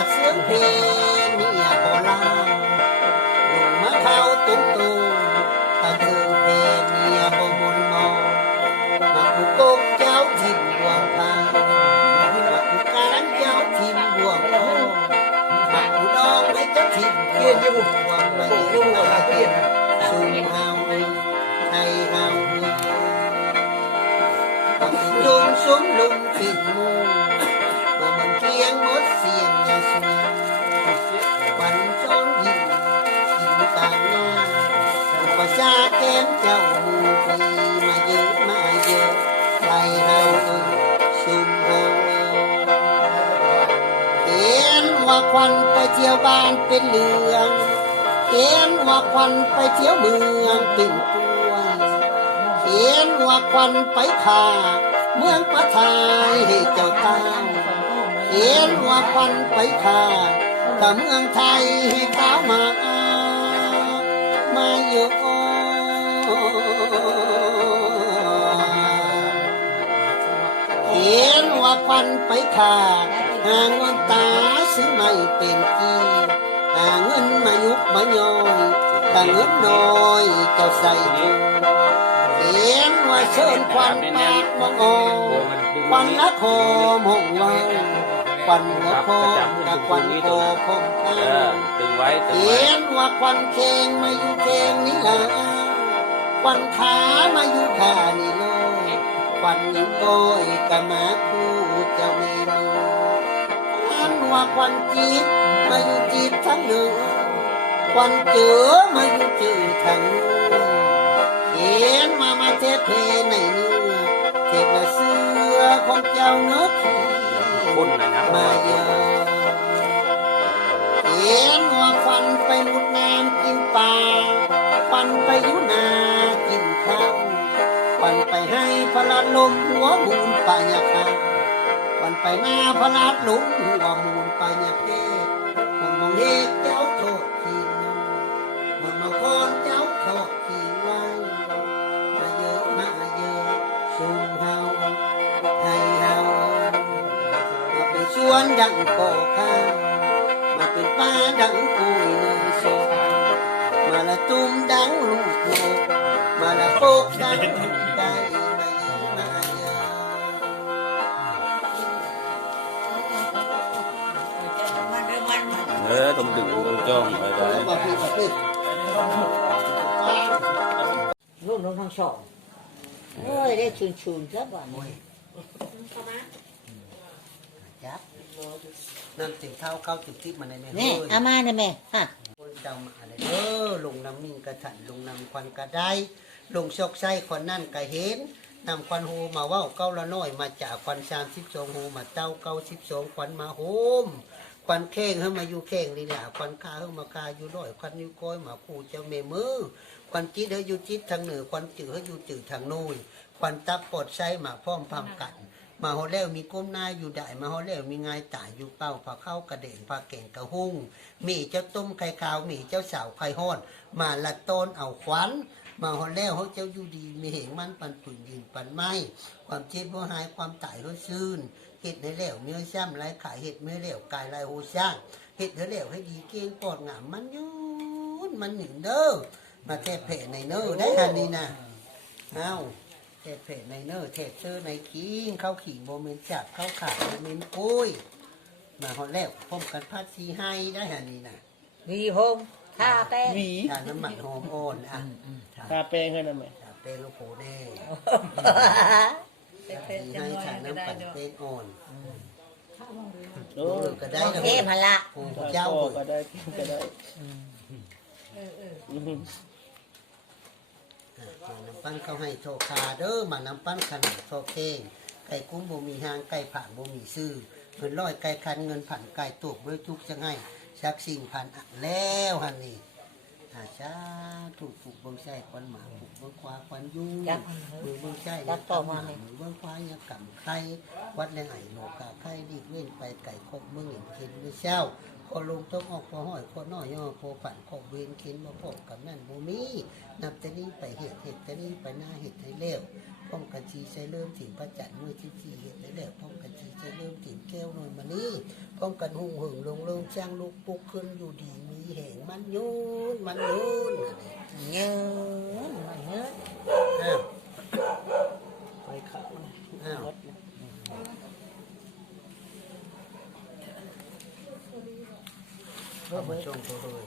ตัดเสียงเพลงเมียโบราณลงมาเข้าตุ้มตูตัดเสียงเพลงเมียโบมุนมองมาผูกกเจ้าทิม เจ้ามูปีมาเยอะมาเยอะไปเฮาเออสุ่มเฮาเห็นว่าควันไปเที่ยวบ้านเป็นเหลืองเห็นว่าควันไปเที่ยวเมืองเป็นกล้วยเห็นว่าควันไปขาเมืองประทายให้เจ้าตางเห็นว่าควันไปขาแต่เมืองไทยให้เก้าวมาอามาอยู่ เห็นว่าควันไปขาดหาเงินตาซื้อไม่เป็นกีหาเงินมายุกมาย่อยแต่เงินน้อยเจ้าใส่ถุงเห็นว่าเชิญควันปากมองควันละโคมหงไว้ควันหัวโคมกับควันโคพงกัเออนตึงไว้ตึงว้เห็นว่าควันเคงมาอยู่เคงนี่ละ ควันขามาอยู่ขานี่เลยควันยิงโก้ยกะมาคู่จะมีนูเห็นว่าควันจีบมาอยู่จีบทั้งหนึ่งควันเจือมาอยู่เจือทั้งหนึ่งเห็นมามาเทเพในเนื้อเทพละเสือของเจ้าเนื้อขี้คนหน่อยนะมาเยอะเห็นว่าฟันไปมุดน้ำกินปลาฟันไปยุน ให้พระราชลมหัวมูลปายาคาฟันไปหน้าพระราชลมหัวมูลปายาเพศผมมองเห็นเจ้าโทษทีนึงมันมาพรเจ้าโทษทีไว้มาเยอะมาเยอะสุ่มเฮาให้เฮามาเป็นสวนดังโกข้ามาเป็นป่าดังปุยเนยโซมาละตุ้มดังลูกโลมาละโปกดัง เออต้องดึงต้องจ้องไปได้รุ่นน้องทั้งสองโอ้ยได้ชุนชุนๆซะบ่นี่จับน้ำติ่มเท้าเข้าจุดที่มันในแม่นี่เฮ้ยอามาเนี่ยแม่ฮะเจ้ามาอะไรเออลงน้ำมิ่งกระถันลงน้ำควันกระได้ ลงชกไส้คนนั่นกระเห็นนำควันหูมาว่าเก้าละน้อยมาจากควันชามสิบสองหูมาเต้าเก้าสิบสองควันมาโฮม ควันเข่งเฮ้มาอยู่เข่งนี่แหละควันคาเฮ้มาคาอยู่ร้อยควันนิ้วก้อยมาคู่เจ้าเมมือควันจิตเฮ้อยู่จิตทางเหนือควันจืดเฮ้อยู่จืดทางนู้นควันตับปอดไส้มาพร้อมพามกัน มาฮอแล้วมีก้มหน้าอยู่ได้มาฮอแล้วมีงายตายอยู่เป้าผาเข้ากระเด่งผาเก่งกระหุ้งมีเจ้าต้มไข่ขาวมีเจ้าสาวไข่ห้อนมาละต้นเอาขวัญมาฮอแล้วเขาเจ้าอยู่ดีมีเหงมันปันปืนยืนปันไม้ความเจ็บบ่หายความตายเขาซื่น เห็ดในแล้วเนื้อซ้ำไรขายเห็ดเมื่อแล้วกายลายโหช่างเห็ดเนื้อแล้วให้ดีเก่งปอดงามมันอยืนมันหนึ่งเด้อมาแทบเพะในเน้อได้ทันนี้นะเอาเทศเพจในเนอร์เทศเซอร์ในคิงเข้าขี่โมเมนต์จับเข้าขาโมเมนต์ปุ้ยมาฮอดแล้วพมกันพัดซีให้ได้หันนี่นะวีโฮมท่าแป้งหวีทานน้ำมันหอมอ่อนอะทานทาแป้งให้นะแม่ทานเป็นลูกโผแน่ ซีให้ทานน้ำปั่นเป็นอ่อนโอ้เออก็ได้นะเทพพละโอ้ทาเจ้าคอเบิก็ดได้ก็ได้อืมอะมาน้ำปั้นเขาให้โทคาเด้อมาน้ำปั้นขนาดโทเค้งไก่กุ้งบ่มีหางไก่ผ่านบ่มีซื้อเงินร้อยไก่คันเงินผ่านไก่ตกด้วยทุกจะให้ชักสิ่งผ่านอะแล้วหันนี่อาชาถูกฝุ่กเบิ้งใช่ควันหมาฝุ่กเบิ้งควาควันยุ่งฝุ่เบิ้งใช่ยักต่อมามือเบิ้งควายักษ์กำไข่วัดในไหโลกาไข่ดีเว้นไปไก่ครบเมืองเห็นเข็นไม่เช่าพอลงต้องออกพอห้อยคอน้อยย่อพอฝันพอเวีนเข็นมาพบกับนั่นโมมีนับแต่นี้ไปเหตุเหตุแต่นี้ไปหน้าเหตุให้เร็วพ้องกันชีใช้เริ่มถึงพระจันทร์มือที่ที่เหตุให้เร็วพ้องกันชีใช้เริ่มถึงแก้วนวลมานี่พ้องกันหุ่งหึงลงลงจ้งลูกปุกขึ้นอยู่ดี แห่งมันโยนมันโยนเงินมันเงินอ้าวไปเขาอ้าวก็มาชมเขาเลย